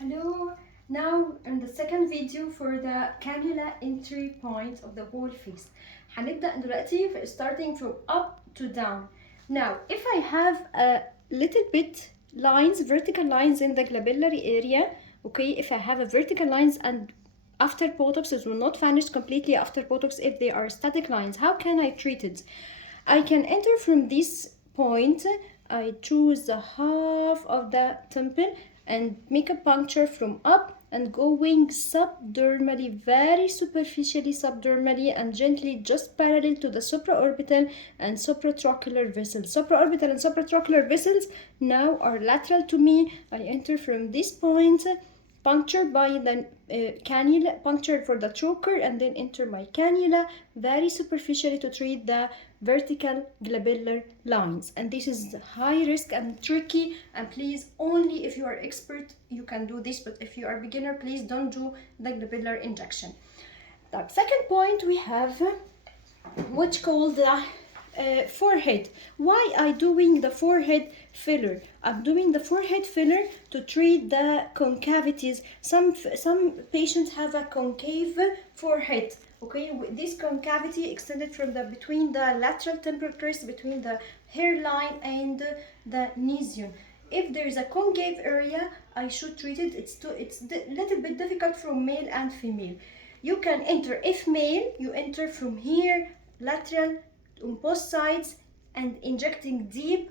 Hello, now in the second video for the cannula entry point of the whole face. هنبدأ دلوقتي starting from up to down. Now, if I have a little bit lines, vertical lines in the glabellary area, okay, if I have a vertical lines and after Botox, it will not vanish completely after Botox if they are static lines. How can I treat it? I can enter from this point. I choose the half of the temple and make a puncture from up and going subdermally, very superficially subdermally and gently just parallel to the supraorbital and supratrochlear vessels. Supraorbital and supratrochlear vessels now are lateral to me. I enter from this point, puncture by the cannula, puncture for the choker, and then enter my cannula very superficially to treat the vertical glabellar lines. And this is high risk and tricky, and please, only if you are expert you can do this, but if you are beginner, please don't do the glabellar injection. The second point we have which called the forehead. Why I doing the forehead filler? I'm doing the forehead filler to treat the concavities. Some patients have a concave forehead. Okay, this concavity extended from the between the lateral temporal crest, between the hairline and the nasolabial. If there is a concave area, I should treat it. It's a little bit difficult from male and female. You can enter, if male, you enter from here, lateral on both sides, and injecting deep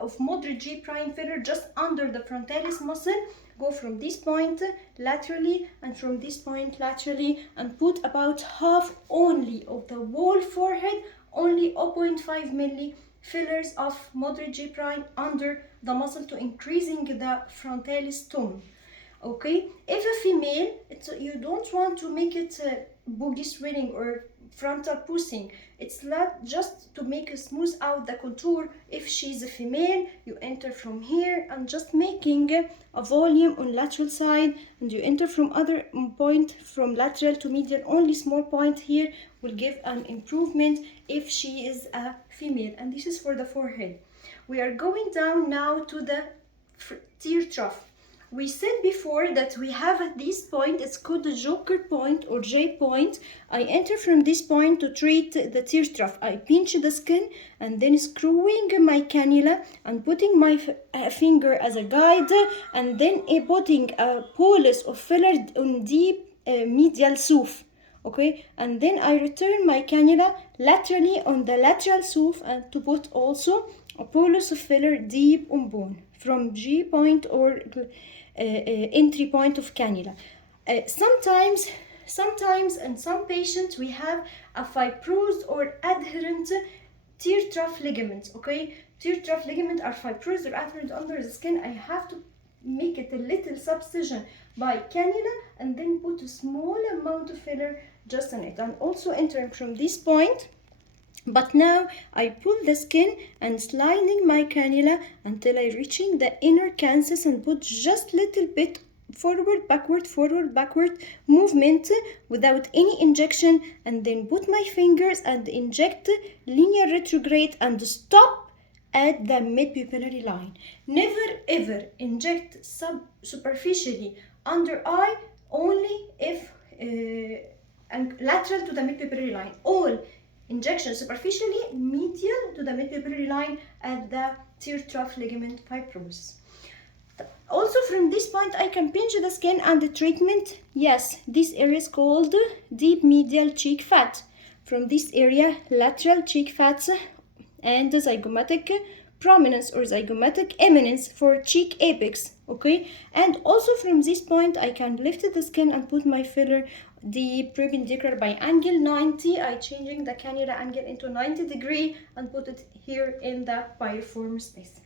of moderate G prime filler just under the frontalis muscle. Go from this point laterally and from this point laterally, and put about half only of the whole forehead, only 0.5 milli fillers of moderate G prime under the muscle to increasing the frontalis tone. Okay, if a female, you don't want to make it boogie swelling or frontal pushing, it's not just to make smooth out the contour. If she's a female, you enter from here and just making a volume on lateral side, and you enter from other point from lateral to medial, only small point here will give an improvement if she is a female. And this is for the forehead. We are going down now to the tear trough. We said before that we have at this point, it's called the Joker point or J point. I enter from this point to treat the tear trough. I pinch the skin and then screwing my cannula and putting my finger as a guide, and then putting a bolus of filler on deep medial souf. Okay, and then I return my cannula laterally on the lateral souf and to put also a bolus of filler deep on bone from G point or entry point of cannula. Sometimes in some patients we have a fibrosed or adherent tear trough ligament. Okay, tear trough ligament are fibrosed or adherent under the skin. I have to make it a little subcision by cannula and then put a small amount of filler just on it, and also entering from this point. But now I pull the skin and sliding my cannula until I reaching the inner canthus and put just little bit forward, backward movement without any injection, and then put my fingers and inject linear retrograde and stop at the mid-pupillary line. Never ever inject superficially under eye, only if and lateral to the mid-pupillary line. All injection superficially medial to the mid-pupillary line at the tear trough ligament fibrosis. Also from this point I can pinch the skin, and the treatment, yes, this area is called deep medial cheek fat. From this area, lateral cheek fats and the zygomatic prominence or zygomatic eminence for cheek apex. Okay, and also from this point I can lift the skin and put my filler the perpendicular by angle 90. I changing the cannula angle into 90 degree and put it here in the piriform space.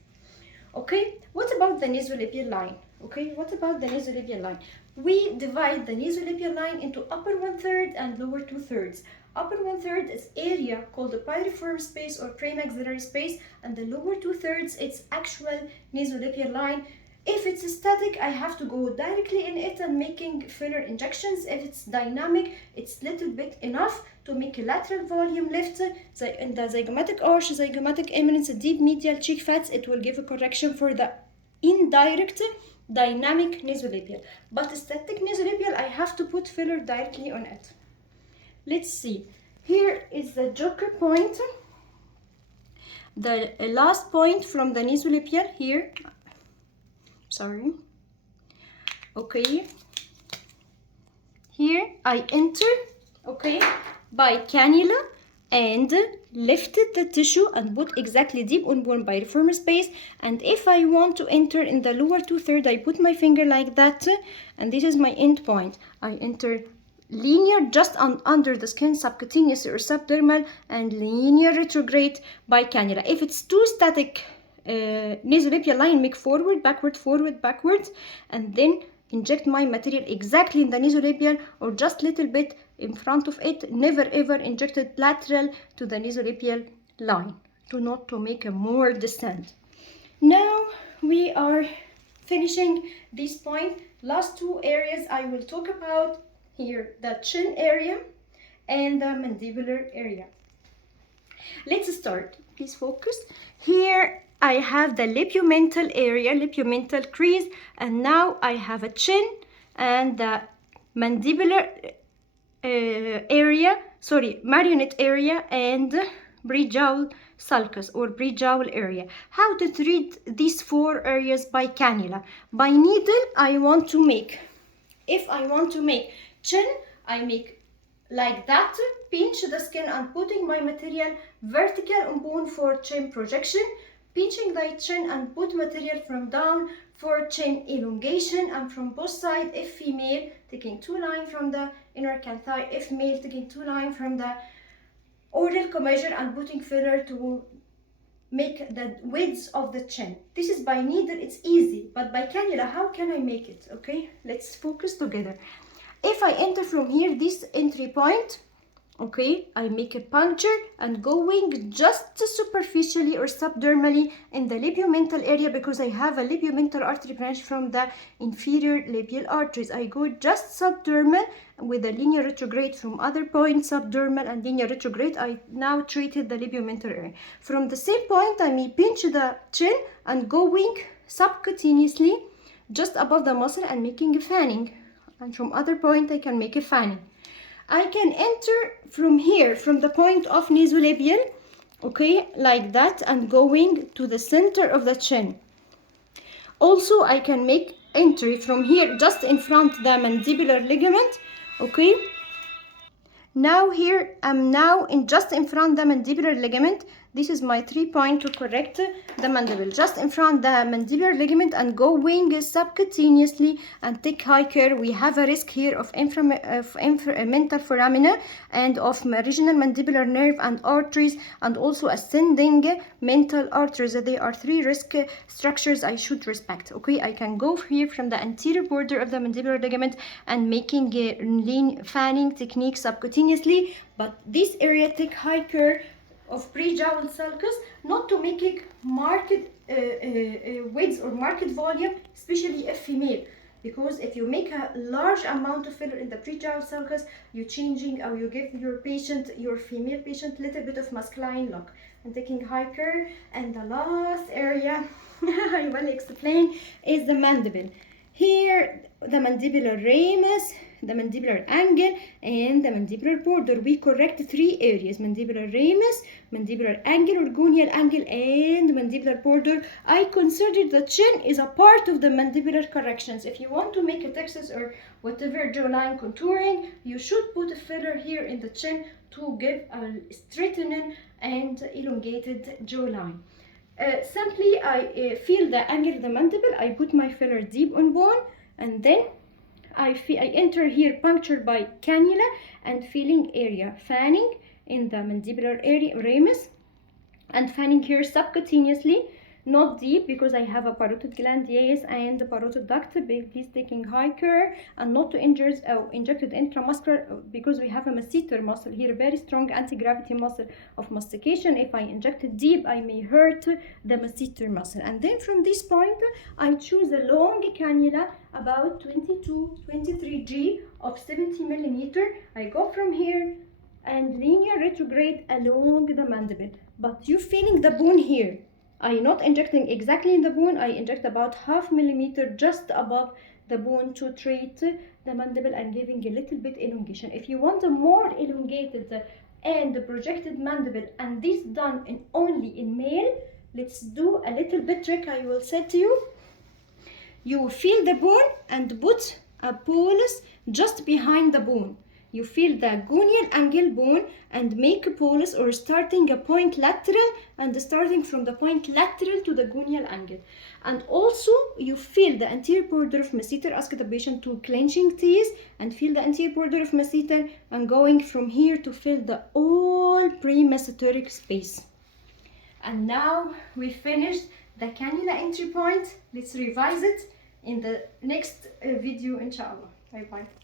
Okay, what about the nasolabial line? Okay, what about the nasolabial line? We divide the nasolabial line into upper 1/3 and lower 2/3. Upper 1/3 is area called the piriform space or premaxillary space, and the lower 2/3 it's actual nasolabial line. If it's static, I have to go directly in it and making filler injections. If it's dynamic, it's little bit enough to make a lateral volume lift. In the zygomatic arch, zygomatic eminence, deep medial cheek fats, it will give a correction for the indirect dynamic nasolabial. But static nasolabial, I have to put filler directly on it. Let's see. Here is the joker point, the last point from the nasolabial here. Sorry. Okay. Here I enter, okay, by cannula and lifted the tissue and put exactly deep on bone piriform space. And if I want to enter in the lower 2/3, I put my finger like that, and this is my end point. I enter linear just under the skin, subcutaneous or subdermal, and linear retrograde by cannula. If it's too static nasolabial line, make forward, backward, and then inject my material exactly in the nasolabial or just little bit in front of it. Never ever inject it lateral to the nasolabial line to make a more descent. Now we are finishing this point. Last two areas I will talk about here, the chin area and the mandibular area. Let's start. Please focus. Here I have the labiomental area, labiomental crease, and now I have a chin and the mandibular marionette area and pre-jowl sulcus or pre-jowl area. How to treat these four areas by cannula? By needle, if I want to make chin, I make like that, pinch the skin and putting my material vertical on bone for chin projection, pinching the chin and put material from down for chin elongation, and from both sides, if female, taking 2 lines from the inner canthi, if male, taking 2 lines from the oral commissure and putting filler to make the width of the chin. This is by needle, it's easy, but by cannula, how can I make it? Okay, let's focus together. If I enter from here, this entry point, okay, I make a puncture and going just superficially or subdermally in the labiomental area, because I have a labiomental artery branch from the inferior labial arteries. I go just subdermal with a linear retrograde from other points, subdermal and linear retrograde. I now treated the labiomental area. From the same point, I may pinch the chin and going subcutaneously just above the muscle and making a fanning. And from other point, I can make a fanning. I can enter from here, from the point of nasolabial, okay, like that, and going to the center of the chin. Also, I can make entry from here, just in front the mandibular ligament, okay. Now here, I'm now just in front the mandibular ligament. This is my 3 point to correct the mandible. Just in front the mandibular ligament and going subcutaneously and take high care. We have a risk here of mental foramina and of regional mandibular nerve and arteries, and also ascending mental arteries. There are 3 risk structures I should respect. Okay, I can go here from the anterior border of the mandibular ligament and making a lean fanning technique subcutaneously, but this area take high care of pre-jowl sulcus, not to make it marked width or marked volume, especially if female, because if you make a large amount of filler in the pre-jowl sulcus, you're changing, or you give your patient, your female patient, little bit of masculine look. And taking high care. And the last area I will explain is the mandible. Here the mandibular ramus, the mandibular angle, and the mandibular border. We correct 3 areas: mandibular ramus, mandibular angle or gonial angle, and mandibular border. I consider the chin is a part of the mandibular corrections. If you want to make a texas or whatever jawline contouring, you should put a filler here in the chin to give a straightened and elongated jawline. Simply, I feel the angle of the mandible. I put my filler deep on bone, and then I enter here punctured by cannula and feeling area, fanning in the mandibular area ramus and fanning here subcutaneously, not deep, because I have a parotid gland, yes, and the parotid duct. Please taking high care and not to injure injected intramuscular, because we have a masseter muscle here, very strong anti-gravity muscle of mastication. If I inject it deep, I may hurt the masseter muscle. And then from this point, I choose a long cannula about 22-23 G of 70 millimeter. I go from here and linear retrograde along the mandible, but you're feeling the bone here. I not injecting exactly in the bone, I inject about half millimeter just above the bone to treat the mandible and giving a little bit elongation. If you want a more elongated and projected mandible, and this done in only in male, let's do a little bit trick I will say to you. You feel the bone and put a bolus just behind the bone. You feel the gonial angle bone and make a bolus, or starting a point lateral and starting from the point lateral to the gonial angle. And also you feel the anterior border of masseter. Ask the patient to clenching teeth and feel the anterior border of masseter and going from here to feel the all pre-masseteric space. And now we finished the cannula entry point. Let's revise it in the next video, inshallah. Bye bye.